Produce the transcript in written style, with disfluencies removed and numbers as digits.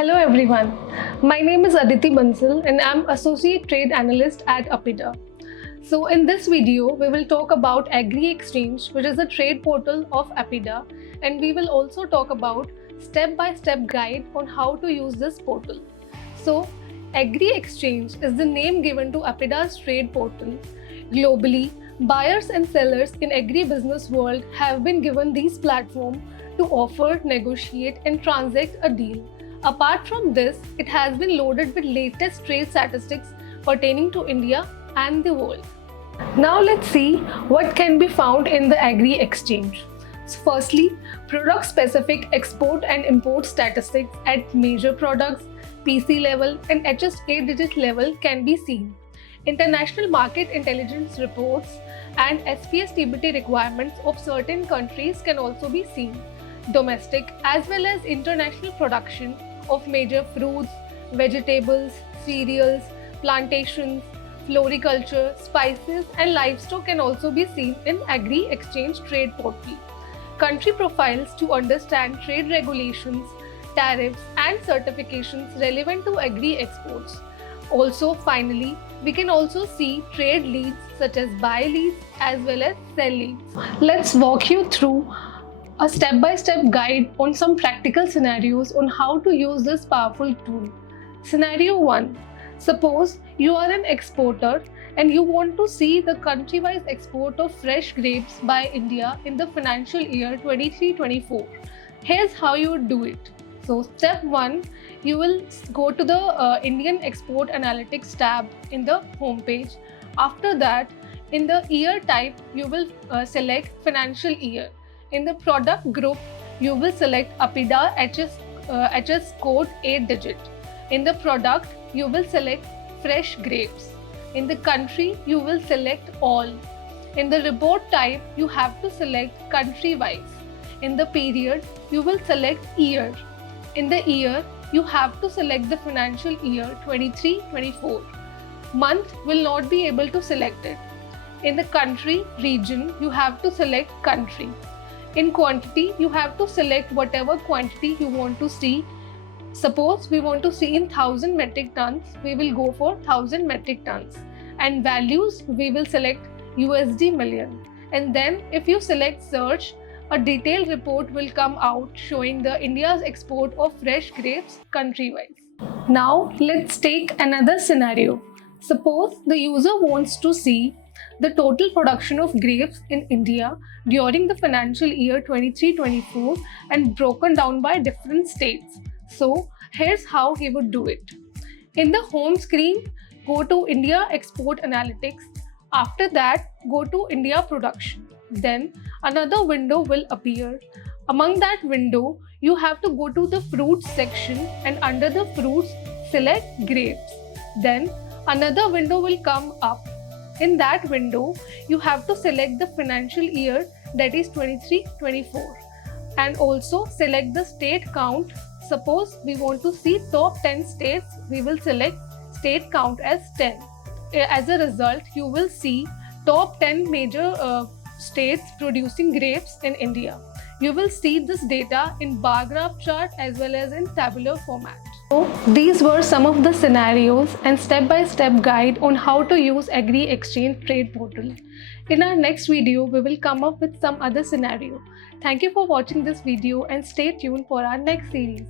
Hello everyone, my name is Aditi Bansal and I'm Associate Trade Analyst at Apida. So in this video, we will talk about Agri Exchange, which is a trade portal of Apida, and we will also talk about step-by-step guide on how to use this portal. So Agri Exchange is the name given to Apida's trade portal. Globally, buyers and sellers in agri-business world have been given these platforms to offer, negotiate and transact a deal. Apart from this, it has been loaded with latest trade statistics pertaining to India and the world. Now let's see what can be found in the Agri Exchange. So firstly, product-specific export and import statistics at major products, PC level and HSA digit level can be seen. International market intelligence reports and SPS TBT requirements of certain countries can also be seen. Domestic as well as international production of major fruits, vegetables, cereals, plantations, floriculture, spices and livestock can also be seen in Agri Exchange trade portal. Country profiles to understand trade regulations, tariffs and certifications relevant to agri exports. Also, finally, we can also see trade leads such as buy leads as well as sell leads. Let's walk you through a step-by-step guide on some practical scenarios on how to use this powerful tool. Scenario 1. Suppose you are an exporter and you want to see the country-wise export of fresh grapes by India in the financial year 23-24. Here's how you would do it. So step 1, you will go to the Indian Export Analytics tab in the home page. After that, in the year type, you will select financial year. In the product group, you will select Apida HS code 8 digit. In the product, you will select fresh grapes. In the country, you will select all. In the report type, you have to select country wise. In the period, you will select year. In the year, you have to select the financial year 23-24. Month will not be able to select it. In the country region, you have to select country. In quantity, you have to select whatever quantity you want to see. Suppose we want to see in 1000 metric tons, we will go for 1000 metric tons. And values, we will select USD million. And then if you select search, a detailed report will come out showing the India's export of fresh grapes country-wise. Now let's take another scenario. Suppose the user wants to see the total production of grapes in India during the financial year 23-24 and broken down by different states. So here's how he would do it. In the home screen, go to India Export Analytics. After that, go to India Production. Then another window will appear. Among that window, you have to go to the fruits section and under the fruits, select grapes. Then another window will come up. In that window, you have to select the financial year, that is 23-24, and also select the state count. Suppose we want to see top 10 states, we will select state count as 10. As a result, you will see top 10 major states producing grapes in India. You will see this data in bar graph chart as well as in tabular format. So these were some of the scenarios and step-by-step guide on how to use Agri Exchange trade portal. In our next video, we will come up with some other scenario. Thank you for watching this video and stay tuned for our next series.